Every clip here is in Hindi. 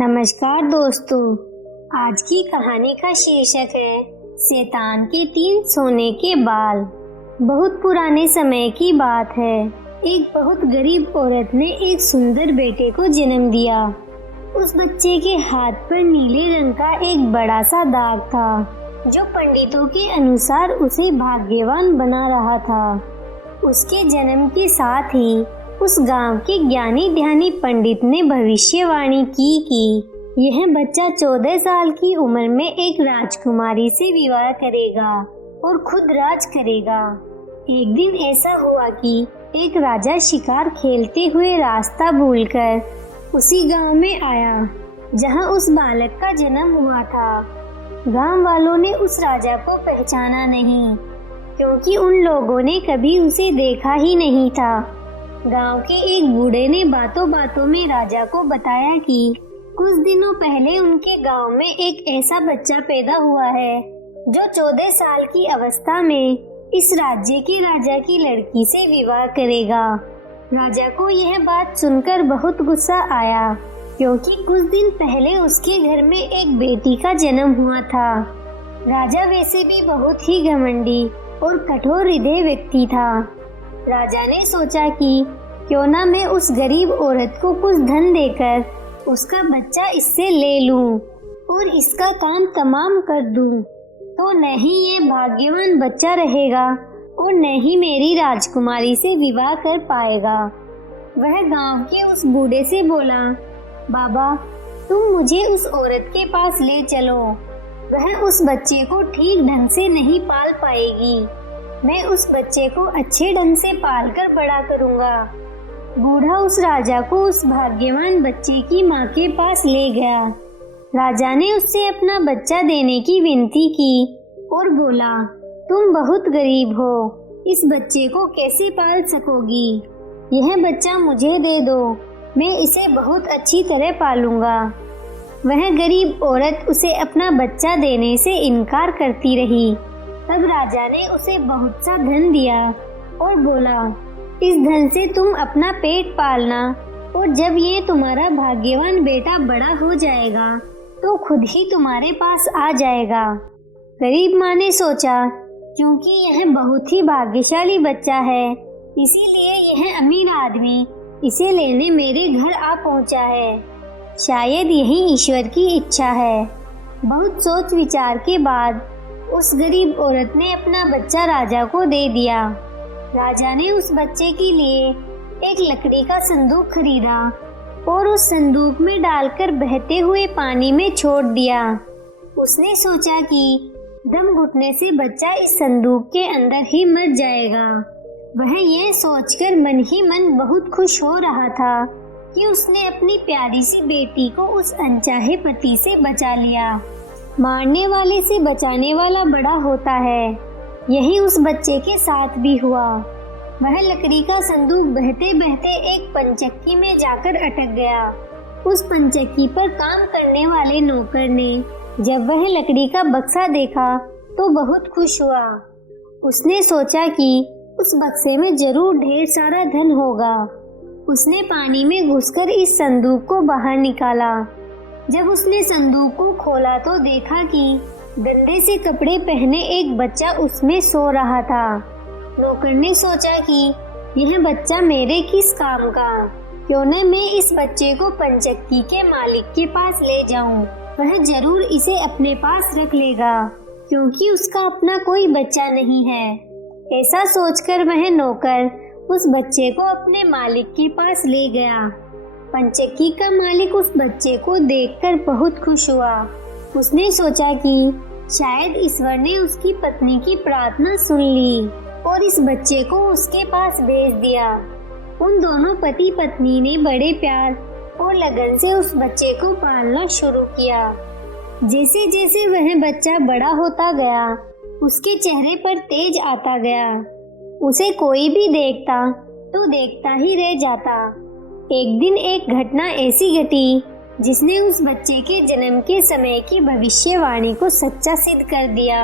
नमस्कार दोस्तों, आज की कहानी का शीर्षक है शैतान के 3 सोने के बाल। बहुत पुराने समय की बात है। एक बहुत गरीब औरत ने एक सुंदर बेटे को जन्म दिया। उस बच्चे के हाथ पर नीले रंग का एक बड़ा सा दाग था, जो पंडितों के अनुसार उसे भाग्यवान बना रहा था। उसके जन्म के साथ ही उस गांव के ज्ञानी ध्यानी पंडित ने भविष्यवाणी की कि यह बच्चा 14 साल की उम्र में एक राजकुमारी से विवाह करेगा और खुद राज करेगा। एक दिन ऐसा हुआ कि एक राजा शिकार खेलते हुए रास्ता भूलकर उसी गांव में आया जहां उस बालक का जन्म हुआ था। गांव वालों ने उस राजा को पहचाना नहीं, क्योंकि उन लोगों ने कभी उसे देखा ही नहीं था। गांव के एक बूढ़े ने बातों बातों में राजा को बताया कि कुछ दिनों पहले उनके गांव में एक ऐसा बच्चा पैदा हुआ है जो 14 साल की अवस्था में इस राज्य के राजा की लड़की से विवाह करेगा। राजा को यह बात सुनकर बहुत गुस्सा आया, क्योंकि कुछ दिन पहले उसके घर में एक बेटी का जन्म हुआ था। राजा वैसे भी बहुत ही घमंडी और कठोर हृदय व्यक्ति था। राजा ने सोचा कि क्यों ना मैं उस गरीब औरत को कुछ धन देकर उसका बच्चा इससे ले लूं और इसका काम तमाम कर दूं, तो न ही ये भाग्यवान बच्चा रहेगा और न ही मेरी राजकुमारी से विवाह कर पाएगा। वह गांव के उस बूढ़े से बोला, बाबा, तुम मुझे उस औरत के पास ले चलो। वह उस बच्चे को ठीक ढंग से नहीं पाल पाएगी। मैं उस बच्चे को अच्छे ढंग से पालकर बड़ा करूंगा। बूढ़ा उस राजा को उस भाग्यवान बच्चे की माँ के पास ले गया। राजा ने उससे अपना बच्चा देने की विनती की और बोला, तुम बहुत गरीब हो, इस बच्चे को कैसे पाल सकोगी? यह बच्चा मुझे दे दो, मैं इसे बहुत अच्छी तरह पालूंगा। वह गरीब औरत उसे अपना बच्चा देने से इनकार करती रही। तब राजा ने उसे बहुत सा धन दिया और बोला, इस धन से तुम अपना पेट पालना और जब ये तुम्हारा भाग्यवान बेटा बड़ा हो जाएगा तो खुद ही तुम्हारे पास आ जाएगा। गरीब माँ ने सोचा, क्योंकि यह बहुत ही भाग्यशाली बच्चा है, इसीलिए यह अमीर आदमी इसे लेने मेरे घर आ पहुँचा है। शायद यही ईश्वर की इच्छा है। बहुत सोच विचार के बाद उस गरीब औरत ने अपना बच्चा राजा को दे दिया। राजा ने उस बच्चे के लिए एक लकड़ी का संदूक खरीदा और उस संदूक में डालकर बहते हुए पानी में छोड़ दिया। उसने सोचा कि दम घुटने से बच्चा इस संदूक के अंदर ही मर जाएगा। वह यह सोचकर मन ही मन बहुत खुश हो रहा था कि उसने अपनी प्यारी सी बेटी को उस अनचाहे पति से बचा लिया। मारने वाले से बचाने वाला बड़ा होता है। यही उस बच्चे के साथ भी हुआ। वह लकड़ी का संदूक बहते बहते एक पंचक्की में जाकर अटक गया। उस पंचक्की पर काम करने वाले नौकर ने जब वह लकड़ी का बक्सा देखा तो बहुत खुश हुआ। उसने सोचा कि उस बक्से में जरूर ढेर सारा धन होगा। उसने पानी में घुसकर इस संदूक को बाहर निकाला। जब उसने संदूक को खोला तो देखा कि गंदे से कपड़े पहने एक बच्चा उसमें सो रहा था। नौकर ने सोचा कि यह बच्चा मेरे किस काम का, क्यों न मैं इस बच्चे को पंचक्की के मालिक के पास ले जाऊं। वह जरूर इसे अपने पास रख लेगा, क्योंकि उसका अपना कोई बच्चा नहीं है। ऐसा सोचकर वह नौकर उस बच्चे को अपने मालिक के पास ले गया। पंचक्की का मालिक उस बच्चे को देखकर बहुत खुश हुआ। उसने सोचा कि शायद ईश्वर ने उसकी पत्नी की प्रार्थना सुन ली और इस बच्चे को उसके पास भेज दिया। उन दोनों पति पत्नी ने बड़े प्यार और लगन से उस बच्चे को पालना शुरू किया। जैसे जैसे वह बच्चा बड़ा होता गया, उसके चेहरे पर तेज आता गया। उसे कोई भी देखता तो देखता ही रह जाता। एक दिन एक घटना ऐसी घटी जिसने उस बच्चे के जन्म के समय की भविष्यवाणी को सच्चा सिद्ध कर दिया।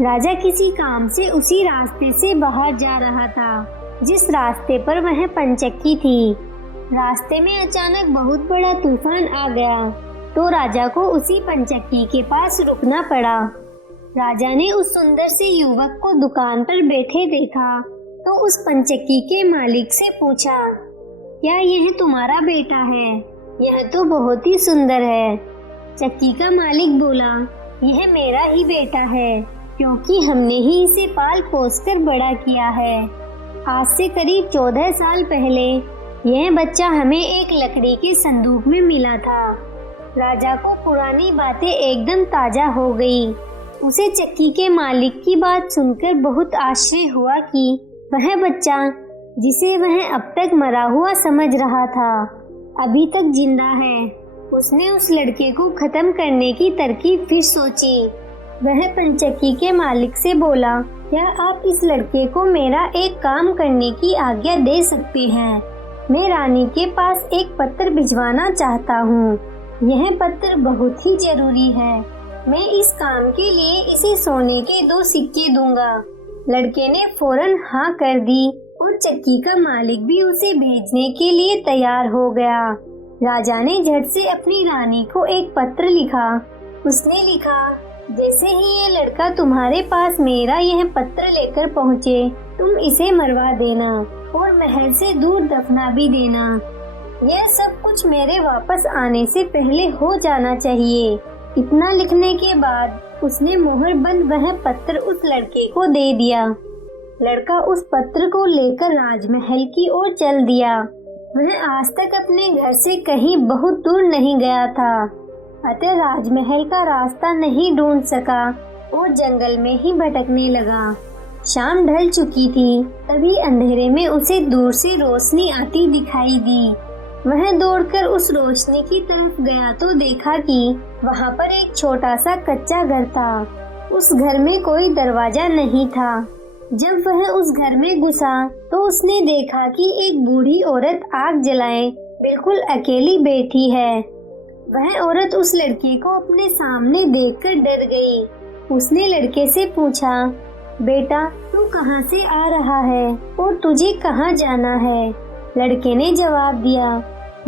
राजा किसी काम से उसी रास्ते से बाहर जा रहा था जिस रास्ते पर वह पंचक्की थी। रास्ते में अचानक बहुत बड़ा तूफान आ गया तो राजा को उसी पंचक्की के पास रुकना पड़ा। राजा ने उस सुंदर से युवक को दुकान पर बैठे देखा तो उस पंचक्की के मालिक से पूछा, क्या यह तुम्हारा बेटा है? यह तो बहुत ही सुंदर है। चक्की का मालिक बोला, यह मेरा ही बेटा है, क्योंकि हमने ही इसे पाल पोस कर बड़ा किया है। आज से करीब 14 साल पहले यह बच्चा हमें एक लकड़ी के संदूक में मिला था। राजा को पुरानी बातें एकदम ताजा हो गई। उसे चक्की के मालिक की बात सुनकर बहुत आश्चर्य हुआ कि वह बच्चा, जिसे वह अब तक मरा हुआ समझ रहा था, अभी तक जिंदा है। उसने उस लड़के को खत्म करने की तरकीब फिर सोची। वह पंचक्की के मालिक से बोला, क्या आप इस लड़के को मेरा एक काम करने की आज्ञा दे सकते हैं? मैं रानी के पास एक पत्र भिजवाना चाहता हूँ। यह पत्र बहुत ही जरूरी है। मैं इस काम के लिए इसे सोने के 2 सिक्के दूंगा। लड़के ने फौरन हाँ कर दी और चक्की का मालिक भी उसे भेजने के लिए तैयार हो गया। राजा ने झट से अपनी रानी को एक पत्र लिखा। उसने लिखा, जैसे ही ये लड़का तुम्हारे पास मेरा यह पत्र लेकर पहुँचे, तुम इसे मरवा देना और महल से दूर दफना भी देना। यह सब कुछ मेरे वापस आने से पहले हो जाना चाहिए। इतना लिखने के बाद उसने मोहर बंद वह पत्र उस लड़के को दे दिया। लड़का उस पत्र को लेकर राजमहल की ओर चल दिया। वह आज तक अपने घर से कहीं बहुत दूर नहीं गया था, अतः राजमहल का रास्ता नहीं ढूंढ सका और जंगल में ही भटकने लगा। शाम ढल चुकी थी, तभी अंधेरे में उसे दूर से रोशनी आती दिखाई दी। वह दौड़कर उस रोशनी की तरफ गया तो देखा कि वहाँ पर एक छोटा सा कच्चा घर था। उस घर में कोई दरवाजा नहीं था। जब वह उस घर में घुसा तो उसने देखा कि एक बूढ़ी औरत आग जलाए बिल्कुल अकेली बैठी है। वह औरत उस लड़के को अपने सामने देखकर डर गई। उसने लड़के से पूछा, बेटा तू कहाँ से आ रहा है और तुझे कहाँ जाना है? लड़के ने जवाब दिया,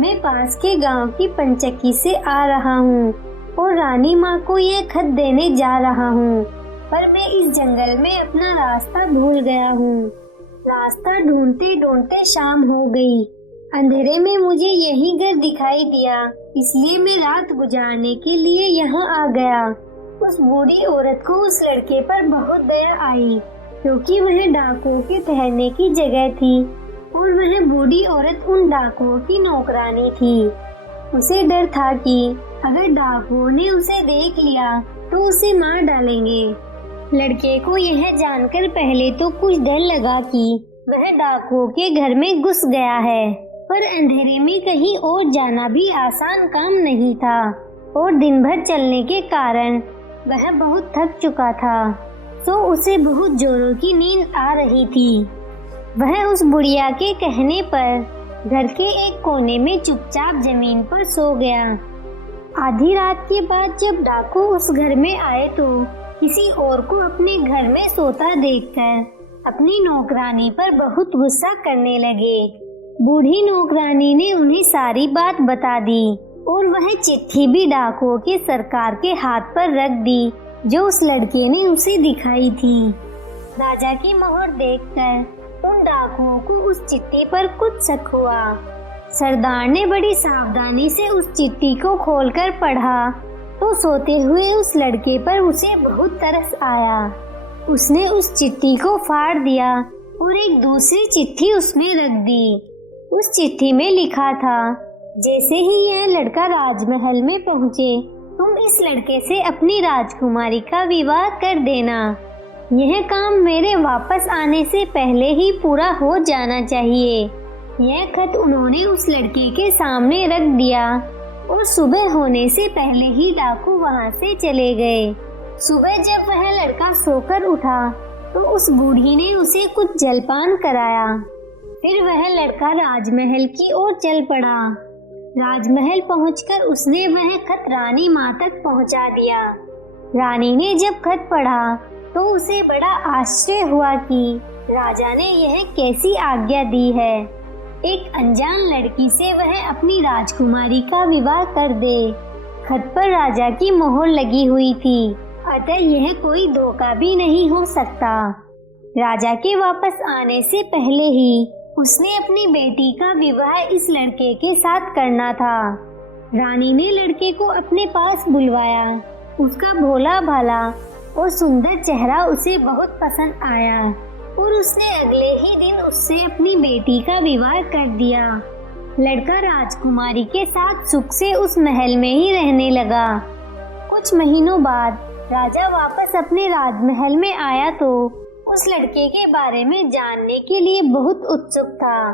मैं पास के गांव की पंचक्की से आ रहा हूँ और रानी माँ को ये खत देने जा रहा हूँ, पर मैं इस जंगल में अपना रास्ता भूल गया हूँ। रास्ता ढूंढते ढूंढते शाम हो गई। अंधेरे में मुझे यही घर दिखाई दिया, इसलिए मैं रात गुजारने के लिए यहाँ आ गया। उस बूढ़ी औरत को उस लड़के पर बहुत दया आई, क्योंकि वह डाकुओं के ठहरने की जगह थी और वह बूढ़ी औरत उन डाकुओं की नौकरानी थी। उसे डर था कि अगर डाकुओं ने उसे देख लिया तो उसे मार डालेंगे। लड़के को यह जानकर पहले तो कुछ डर लगा कि वह डाकुओं के घर में घुस गया है, पर अंधेरे में कहीं और जाना भी आसान काम नहीं था और दिन भर चलने के कारण वह बहुत थक चुका था, तो उसे बहुत जोरों की नींद आ रही थी। वह उस बुढ़िया के कहने पर घर के एक कोने में चुपचाप जमीन पर सो गया। आधी रात के बाद जब डाकू उस घर में आए तो किसी और को अपने घर में सोता देखकर अपनी नौकरानी पर बहुत गुस्सा करने लगे। बूढ़ी नौकरानी ने उन्हें सारी बात बता दी और वह चिट्ठी भी डाकुओं के सरकार के हाथ पर रख दी जो उस लड़के ने उसे दिखाई थी। राजा की मोहर देखकर उन डाकुओं को उस चिट्ठी पर कुछ शक हुआ। सरदार ने बड़ी सावधानी से उस चिट्ठी को खोलकर पढ़ा तो सोते हुए उस लड़के पर उसे बहुत तरस आया। उसने उस चिट्ठी को फाड़ दिया और एक दूसरी चिट्ठी उसमें रख दी। उस चिट्ठी में लिखा था, जैसे ही यह लड़का राजमहल में पहुँचे तुम इस लड़के से अपनी राजकुमारी का विवाह कर देना। यह काम मेरे वापस आने से पहले ही पूरा हो जाना चाहिए। यह खत उन्होंने उस लड़के के सामने रख दिया और सुबह होने से पहले ही डाकू वहां से चले गए। सुबह जब वह लड़का सोकर उठा तो उस बूढ़ी ने उसे कुछ जलपान कराया। फिर वह लड़का राजमहल की ओर चल पड़ा। राजमहल पहुंचकर उसने वह खत रानी माँ तक पहुंचा दिया। रानी ने जब खत पढ़ा तो उसे बड़ा आश्चर्य हुआ कि राजा ने यह कैसी आज्ञा दी है। एक अनजान लड़की से वह अपनी राजकुमारी का विवाह कर दे। खत पर राजा की मोहर लगी हुई थी, अतः यह कोई धोखा भी नहीं हो सकता। राजा के वापस आने से पहले ही उसने अपनी बेटी का विवाह इस लड़के के साथ करना था। रानी ने लड़के को अपने पास बुलवाया। उसका भोला भाला और सुंदर चेहरा उसे बहुत पसंद आया और उसने अगले ही दिन उससे अपनी बेटी का विवाह कर दिया। लड़का राजकुमारी के साथ सुख से उस महल में ही रहने लगा। कुछ महीनों बाद राजा वापस अपने राजमहल में आया तो उस लड़के के बारे में जानने के लिए बहुत उत्सुक था,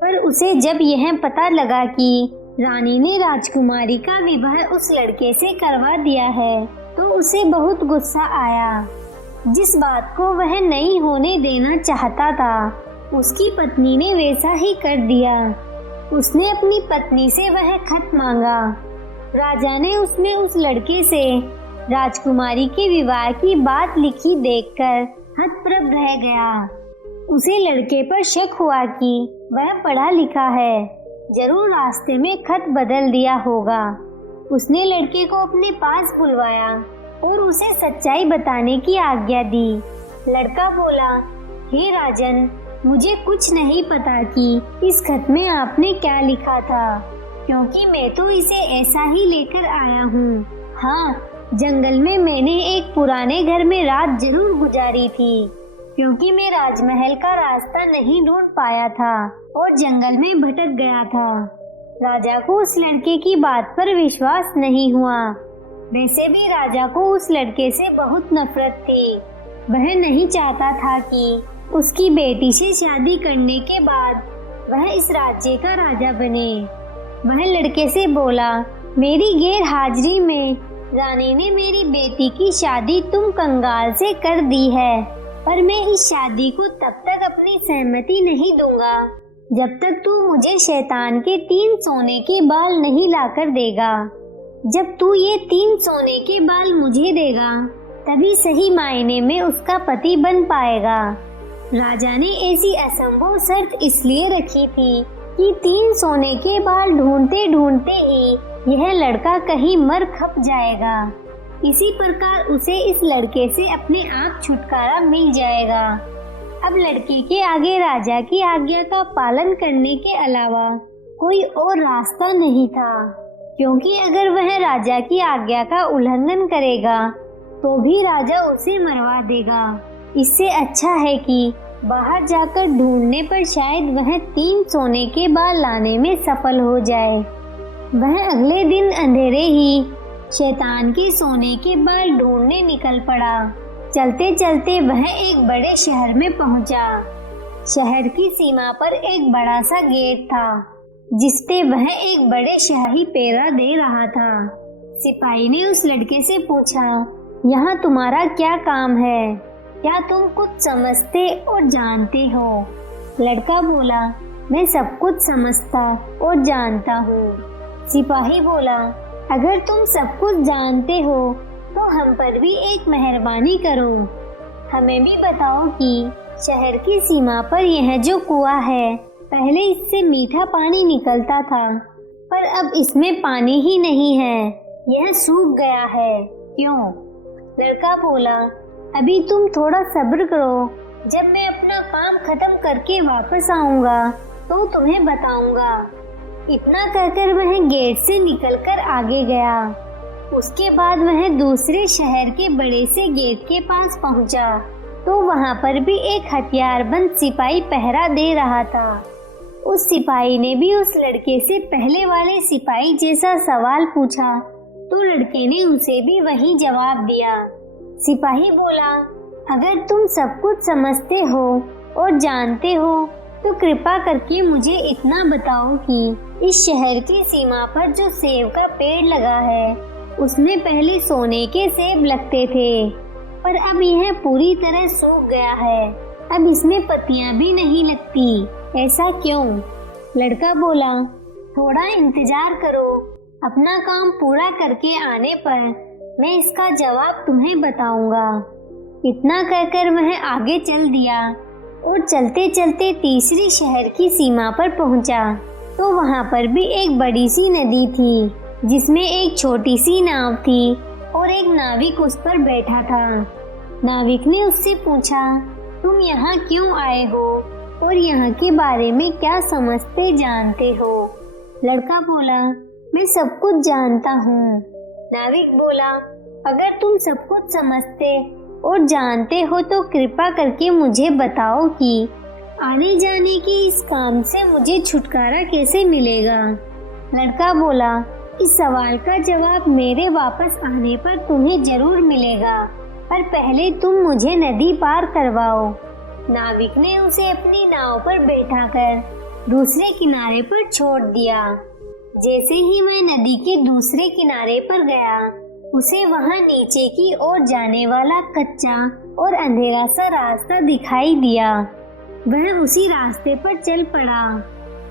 पर उसे जब यह पता लगा कि रानी ने राजकुमारी का विवाह उस लड़के से करवा दिया है तो उसे बहुत गुस्सा आया। जिस बात को वह नहीं होने देना चाहता था, उसकी पत्नी ने वैसा ही कर दिया। उसने अपनी पत्नी से वह खत मांगा। राजा ने उसमें उस लड़के से राजकुमारी के विवाह की बात लिखी देखकर हतप्रभ रह गया। उसे लड़के पर शक हुआ कि वह पढ़ा लिखा है, जरूर रास्ते में खत बदल दिया होगा। उसने लड़के को अपने पास बुलवाया और उसे सच्चाई बताने की आज्ञा दी। लड़का बोला, हे राजन, मुझे कुछ नहीं पता कि इस खत में आपने क्या लिखा था, क्योंकि मैं तो इसे ऐसा ही लेकर आया हूँ। हाँ, जंगल में मैंने एक पुराने घर में रात जरूर गुजारी थी, क्योंकि मैं राजमहल का रास्ता नहीं ढूंढ पाया था और जंगल में भटक गया था। राजा को उस लड़के की बात पर विश्वास नहीं हुआ। वैसे भी राजा को उस लड़के से बहुत नफरत थी। वह नहीं चाहता था कि उसकी बेटी से शादी करने के बाद वह इस राज्य का राजा बने। वह लड़के से बोला, मेरी गैर हाजिरी में रानी ने मेरी बेटी की शादी तुम कंगाल से कर दी है, पर मैं इस शादी को तब तक अपनी सहमति नहीं दूंगा जब तक तू मुझे शैतान के 3 सोने के बाल नहीं लाकर देगा। जब तू ये 3 सोने के बाल मुझे देगा तभी सही मायने में उसका पति बन पाएगा। राजा ने ऐसी असंभव शर्त इसलिए रखी थी कि 3 सोने के बाल ढूंढते ढूंढते ही यह लड़का कहीं मर खप जाएगा। इसी प्रकार उसे इस लड़के से अपने आप छुटकारा मिल जाएगा। अब लड़के के आगे राजा की आज्ञा का पालन करने के अलावा कोई और रास्ता नहीं था, क्योंकि अगर वह राजा की आज्ञा का उल्लंघन करेगा तो भी राजा उसे मरवा देगा। इससे अच्छा है कि बाहर जाकर ढूंढने पर शायद वह 3 सोने के बाल लाने में सफल हो जाए। वह अगले दिन अंधेरे ही शैतान के सोने के बाल ढूंढने निकल पड़ा। चलते चलते वह एक बड़े शहर में पहुंचा। शहर की सीमा पर एक बड़ा सा गेट था, जिसपे वह एक बड़े शाही पहरा दे रहा था। सिपाही ने उस लड़के से पूछा, यहाँ तुम्हारा क्या काम है? क्या तुम कुछ समझते और जानते हो? लड़का बोला, मैं सब कुछ समझता और जानता हूँ। सिपाही बोला, अगर तुम सब कुछ जानते हो तो हम पर भी एक मेहरबानी करो। हमें भी बताओ कि शहर की सीमा पर यह जो कुआं है, पहले इससे मीठा पानी निकलता था, पर अब इसमें पानी ही नहीं है, यह सूख गया है, क्यों? लड़का बोला, अभी तुम थोड़ा सब्र करो, जब मैं अपना काम खत्म करके वापस आऊंगा तो तुम्हें बताऊंगा। इतना कहकर वह गेट से निकलकर आगे गया। उसके बाद वह दूसरे शहर के बड़े से गेट के पास पहुंचा तो वहां पर भी एक हथियारबंद सिपाही पहरा दे रहा था। उस सिपाही ने भी उस लड़के से पहले वाले सिपाही जैसा सवाल पूछा तो लड़के ने उसे भी वही जवाब दिया। सिपाही बोला, अगर तुम सब कुछ समझते हो और जानते हो तो कृपा करके मुझे इतना बताओ कि इस शहर की सीमा पर जो सेब का पेड़ लगा है, उसमें पहले सोने के सेब लगते थे, पर अब यह पूरी तरह सूख गया है, अब इसमें पत्तियां भी नहीं लगती, ऐसा क्यों? लड़का बोला, थोड़ा इंतजार करो, अपना काम पूरा करके आने पर मैं इसका जवाब तुम्हें बताऊंगा। इतना कहकर वह आगे चल दिया और चलते चलते तीसरी शहर की सीमा पर पहुंचा तो वहां पर भी एक बड़ी सी नदी थी। जिसमें एक छोटी सी नाव थी और एक नाविक उस पर बैठा था। नाविक ने उससे पूछा, तुम यहाँ क्यों आए हो और यहाँ के बारे में क्या समझते जानते हो? लड़का बोला, मैं सब कुछ जानता हूँ। नाविक बोला, अगर तुम सब कुछ समझते और जानते हो तो कृपा करके मुझे बताओ कि आने जाने की इस काम से मुझे छुटकारा कैसे मिलेगा? लड़का बोला, इस सवाल का जवाब मेरे वापस आने पर तुम्हें जरूर मिलेगा, पर पहले तुम मुझे नदी पार करवाओ। नाविक ने उसे अपनी नाव पर बैठाकर दूसरे किनारे पर छोड़ दिया। जैसे ही वह नदी के दूसरे किनारे पर गया, उसे वहां नीचे की ओर जाने वाला कच्चा और अंधेरा सा रास्ता दिखाई दिया। वह उसी रास्ते पर चल पड़ा।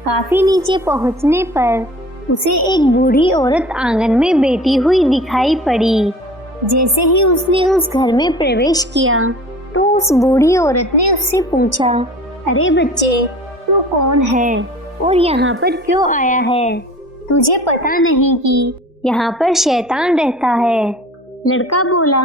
काफी नीचे पहुंचने पर उसे एक बूढ़ी औरत आंगन में बैठी हुई दिखाई पड़ी। जैसे ही उसने उस घर में प्रवेश किया तो उस बूढ़ी औरत ने उससे पूछा, अरे बच्चे, तू कौन है और यहाँ पर क्यों आया है? तुझे पता नहीं कि यहाँ पर शैतान रहता है? लड़का बोला,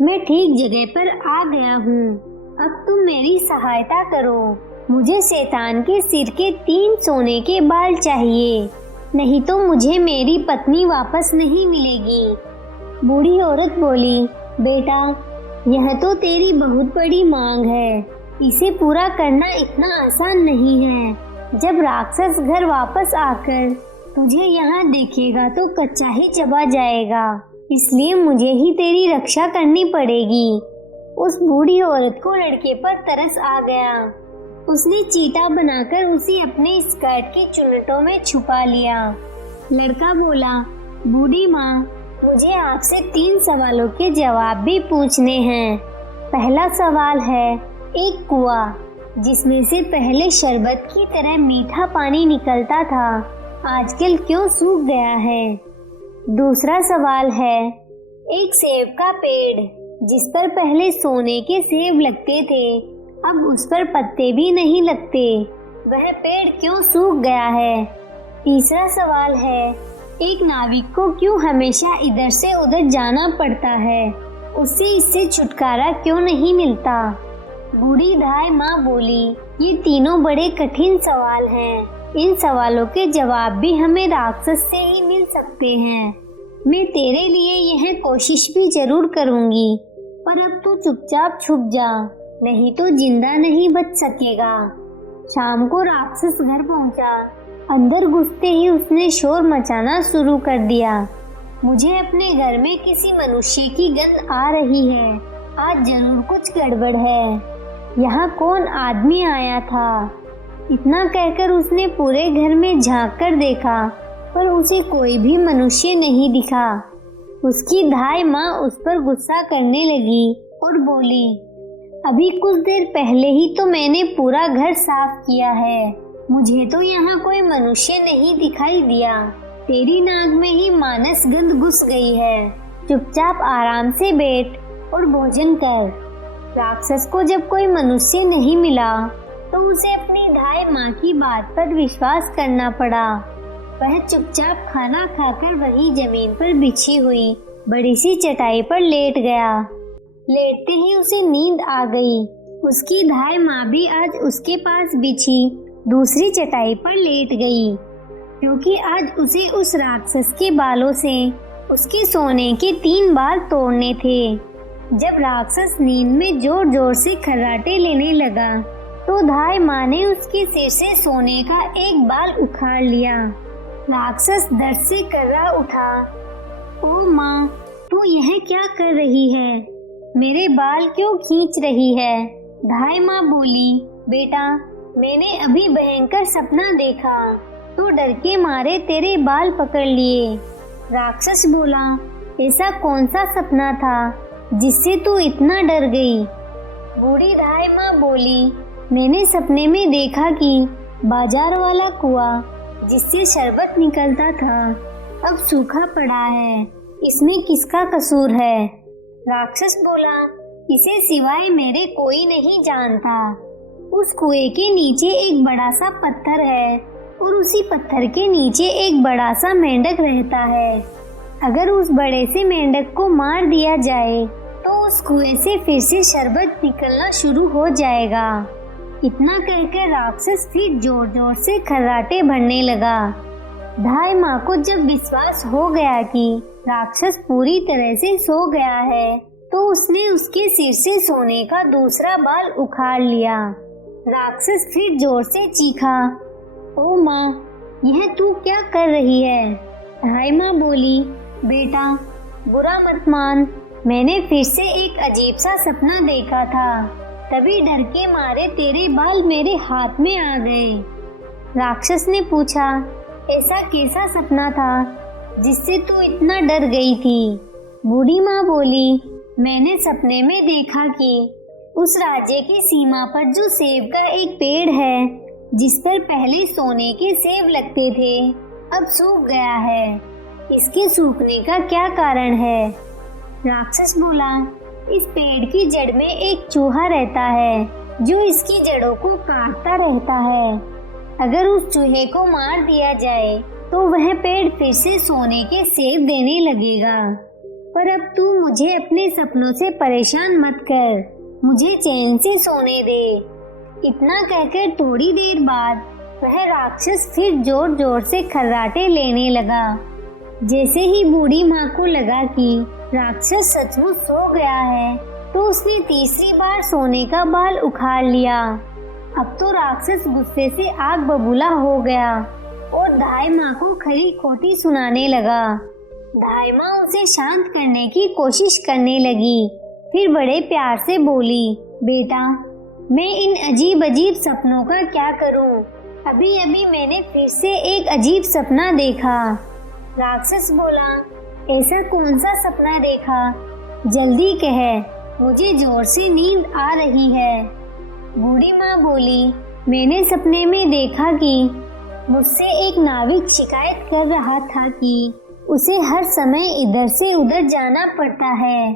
मैं ठीक जगह पर आ गया हूँ। अब तुम मेरी सहायता करो। मुझे शैतान के सिर के 3 सोने के बाल चाहिए, नहीं तो मुझे मेरी पत्नी वापस नहीं मिलेगी। बूढ़ी औरत बोली, बेटा, यह तो तेरी बहुत बड़ी मांग है। इसे पूरा करना इतना आसान नहीं है। जब राक्षस घर वापस आकर तुझे यहाँ देखेगा तो कच्चा ही चबा जाएगा, इसलिए मुझे ही तेरी रक्षा करनी पड़ेगी। उस बूढ़ी औरत को लड़के पर तरस आ गया। उसने चीता बनाकर उसे अपने स्कर्ट की चुन्नटों में छुपा लिया। लड़का बोला, बूढ़ी माँ, मुझे आपसे 3 सवालों के जवाब भी पूछने हैं। पहला सवाल है, एक कुआं जिसमें से पहले शरबत की तरह मीठा पानी निकलता था, आजकल क्यों सूख गया है? दूसरा सवाल है, एक सेब का पेड़ जिस पर पहले सोने के सेब लगते थे, अब उस पर पत्ते भी नहीं लगते, वह पेड़ क्यों सूख गया है? तीसरा सवाल है, एक नाविक को क्यों हमेशा इधर से उधर जाना पड़ता है, उससे इससे छुटकारा क्यों नहीं मिलता? बूढ़ी धाय माँ बोली, ये तीनों बड़े कठिन सवाल हैं। इन सवालों के जवाब भी हमें राक्षस से ही मिल सकते हैं। मैं तेरे लिए यह कोशिश भी जरूर करूँगी, पर अब तू चुपचाप छुप जा, नहीं तो जिंदा नहीं बच सकेगा। शाम को राक्षस घर पहुँचा। अंदर घुसते ही उसने शोर मचाना शुरू कर दिया। मुझे अपने घर में किसी मनुष्य की गंध आ रही है। आज जरूर कुछ गड़बड़ है। यहाँ कौन आदमी आया था? इतना कहकर उसने पूरे घर में झांक कर देखा, पर उसे कोई भी मनुष्य नहीं दिखा। उसकी धाय माँ उस पर गुस्सा करने लगी और बोली, अभी कुछ देर पहले ही तो मैंने पूरा घर साफ किया है, मुझे तो यहाँ कोई मनुष्य नहीं दिखाई दिया। तेरी नाक में ही मानस गंध घुस गई है। चुपचाप आराम से बैठ और भोजन कर। राक्षस को जब कोई मनुष्य नहीं मिला तो उसे अपनी धाय माँ की बात पर विश्वास करना पड़ा। वह चुपचाप खाना खाकर वही जमीन पर बिछी हुई बड़ी सी चटाई पर लेट गया। लेटते ही उसे नींद आ गई। उसकी धाय माँ भी आज उसके पास बिछी दूसरी चटाई पर लेट गई, क्योंकि आज उसे उस राक्षस के बालों से उसके सोने के 3 बाल तोड़ने थे। जब राक्षस नींद में जोर जोर से खर्राटे लेने लगा तो धाय माँ ने उसके सिर से सोने का एक बाल उखाड़ लिया। राक्षस दर्द से कर्रा उठा। ओ माँ, तू यह क्या कर रही है? मेरे बाल क्यों खींच रही है? धाय माँ बोली, बेटा, मैंने अभी भयंकर सपना देखा तो डर के मारे तेरे बाल पकड़ लिए। राक्षस बोला, ऐसा कौन सा सपना था जिससे तू इतना डर गई? बूढ़ी धाय माँ बोली, मैंने सपने में देखा कि बाजार वाला कुआं जिससे शरबत निकलता था अब सूखा पड़ा है। इसमें किसका कसूर है? राक्षस बोला, इसे सिवाय मेरे कोई नहीं जानता। उस कुएं के नीचे एक बड़ा सा पत्थर है और उसी पत्थर के नीचे एक बड़ा सा मेंढक रहता है। अगर उस बड़े से मेंढक को मार दिया जाए तो उस कुएं से फिर से शरबत निकलना शुरू हो जाएगा। इतना कहकर राक्षस फिर जोर जोर से खर्राटे भरने लगा। धाई माँ को जब विश्वास हो गया कि राक्षस पूरी तरह से सो गया है तो उसने उसके सिर से सोने का दूसरा बाल उखाड़ लिया। राक्षस फिर जोर से चीखा, ओ माँ, यह तू क्या कर रही है? धाई माँ बोली, बेटा बुरा मत मान, मैंने फिर से एक अजीब सा सपना देखा था, तभी डर के मारे तेरे बाल मेरे हाथ में आ गए। राक्षस ने पूछा, ऐसा कैसा सपना था जिससे तू इतना डर गई थी? बूढ़ी माँ बोली, मैंने सपने में देखा कि उस राज्य की सीमा पर जो सेब का एक पेड़ है, जिस पर पहले सोने के सेब लगते थे, अब सूख गया है। इसके सूखने का क्या कारण है? राक्षस बोला, इस पेड़ की जड़ में एक चूहा रहता है जो इसकी जड़ों को काटता रहता है। अगर उस चूहे को मार दिया जाए तो वह पेड़ फिर से सोने के सेब देने लगेगा। पर अब तू मुझे अपने सपनों से परेशान मत कर, मुझे चैन से सोने दे। इतना कहकर थोड़ी देर बाद वह राक्षस फिर जोर जोर से खर्राटे लेने लगा। जैसे ही बूढ़ी माँ को लगा कि राक्षस सचमुच सो गया है तो उसने तीसरी बार सोने का बाल उखाड़ लिया। अब तो राक्षस गुस्से से आग बबूला हो गया और धाई माँ को खरी खोटी सुनाने लगा। धाई माँ उसे शांत करने की कोशिश करने लगी, फिर बड़े प्यार से बोली, बेटा मैं इन अजीब अजीब सपनों का क्या करूं? अभी अभी मैंने फिर से एक अजीब सपना देखा। राक्षस बोला, ऐसा कौन सा सपना देखा? जल्दी कह, मुझे जोर से नींद आ रही है। बूढ़ी माँ बोली, मैंने सपने में देखा कि मुझसे एक नाविक शिकायत कर रहा था कि उसे हर समय इधर से उधर जाना पड़ता है।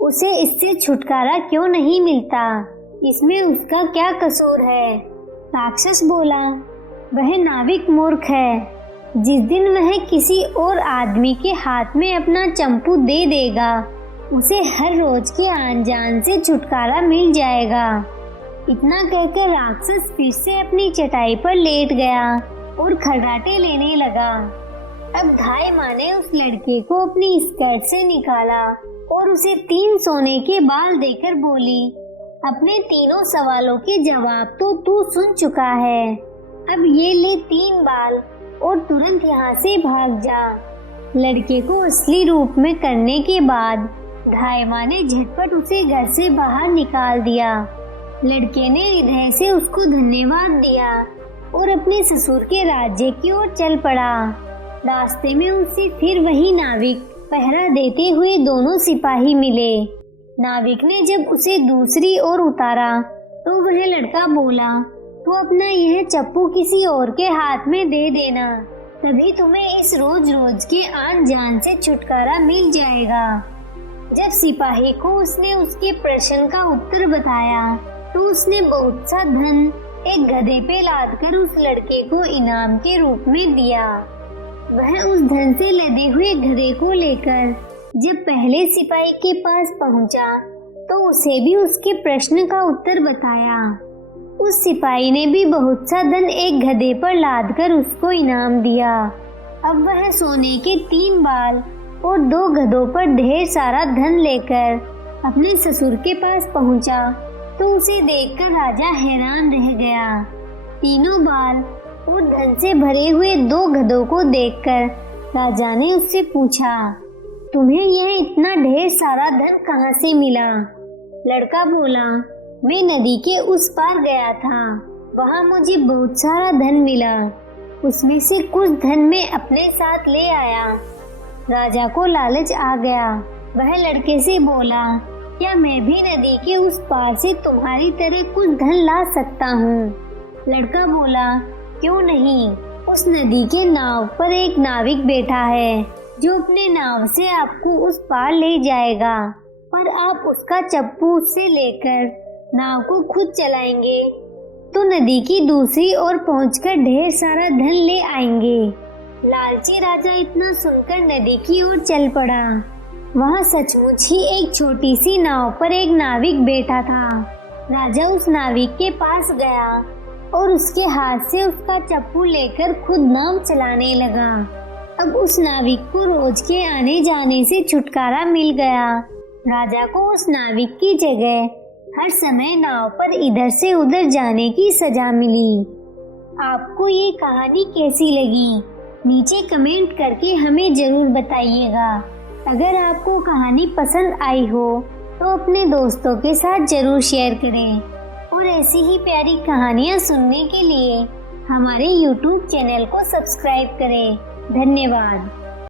उसे इससे छुटकारा क्यों नहीं मिलता? इसमें उसका क्या कसूर है? राक्षस बोला, वह नाविक मूर्ख है। जिस दिन वह किसी और आदमी के हाथ में अपना चंपू दे देगा, उसे हर रोज के आन जान से छुटकारा मिल जाएगा। इतना कहकर राक्षस फिर से अपनी चटाई पर लेट गया और खर्राटे लेने लगा। अब धाई माँ ने उस लड़के को अपनी स्कर्ट से निकाला और उसे 3 सोने के बाल देकर बोली, अपने तीनों सवालों के जवाब तो तू सुन चुका है, अब ये ले 3 बाल और तुरंत यहाँ से भाग जा। लड़के को असली रूप में करने के बाद धाई माँ ने झटपट उसे घर से बाहर निकाल दिया। लड़के ने हृदय से उसको धन्यवाद दिया और अपने ससुर के राज्य की ओर चल पड़ा। रास्ते में उसे फिर वही नाविक पहरा देते हुए दोनों सिपाही मिले। नाविक ने जब उसे दूसरी ओर उतारा तो वह लड़का बोला, तो अपना यह चप्पू किसी और के हाथ में दे देना, तभी तुम्हें इस रोज रोज के आन जान से छुटकारा मिल जाएगा। जब सिपाही को उसने उसके प्रश्न का उत्तर बताया तो उसने बहुत सा धन एक गधे पे लादकर उस लड़के को इनाम के रूप में दिया। वह उस धन से लदे हुए गधे को लेकर जब पहले सिपाही के पास पहुंचा तो उसे भी उसके प्रश्न का उत्तर बताया। उस सिपाही ने भी बहुत सा धन एक गधे पर लादकर उसको इनाम दिया। अब वह सोने के 3 बाल और 2 गधों पर ढेर सारा धन लेकर अपने ससुर के पास पहुंचा तो उसे देखकर राजा हैरान रह गया। तीनों बाल और धन से भरे हुए 2 गधों को देखकर राजा ने उससे पूछा, तुम्हें यह इतना ढेर सारा धन कहाँ से मिला? लड़का बोला, मैं नदी के उस पार गया था, वहाँ मुझे बहुत सारा धन मिला, उसमें से कुछ धन मैं अपने साथ ले आया। राजा को लालच आ गया। वह लड़के से बोला, क्या मैं भी नदी के उस पार से तुम्हारी तरह कुछ धन ला सकता हूँ? लड़का बोला, क्यों नहीं, उस नदी के नाव पर एक नाविक बैठा है जो अपने नाव से आपको उस पार ले जाएगा, पर आप उसका चप्पू उससे लेकर नाव को खुद चलाएंगे। तो नदी की दूसरी ओर पहुंचकर ढेर सारा धन ले आएंगे। लालची राजा इतना सुनकर नदी की ओर चल पड़ा। वहाँ सचमुच ही एक छोटी सी नाव पर एक नाविक बैठा था। राजा उस नाविक के पास गया और उसके हाथ से उसका चप्पू लेकर खुद नाव चलाने लगा। अब उस नाविक को रोज के आने जाने से छुटकारा मिल गया। राजा को उस नाविक की जगह हर समय नाव पर इधर से उधर जाने की सजा मिली। आपको ये कहानी कैसी लगी? नीचे कमेंट करके हमें जरूर बताइएगा। अगर आपको कहानी पसंद आई हो तो अपने दोस्तों के साथ जरूर शेयर करें और ऐसी ही प्यारी कहानियाँ सुनने के लिए हमारे YouTube चैनल को सब्सक्राइब करें। धन्यवाद।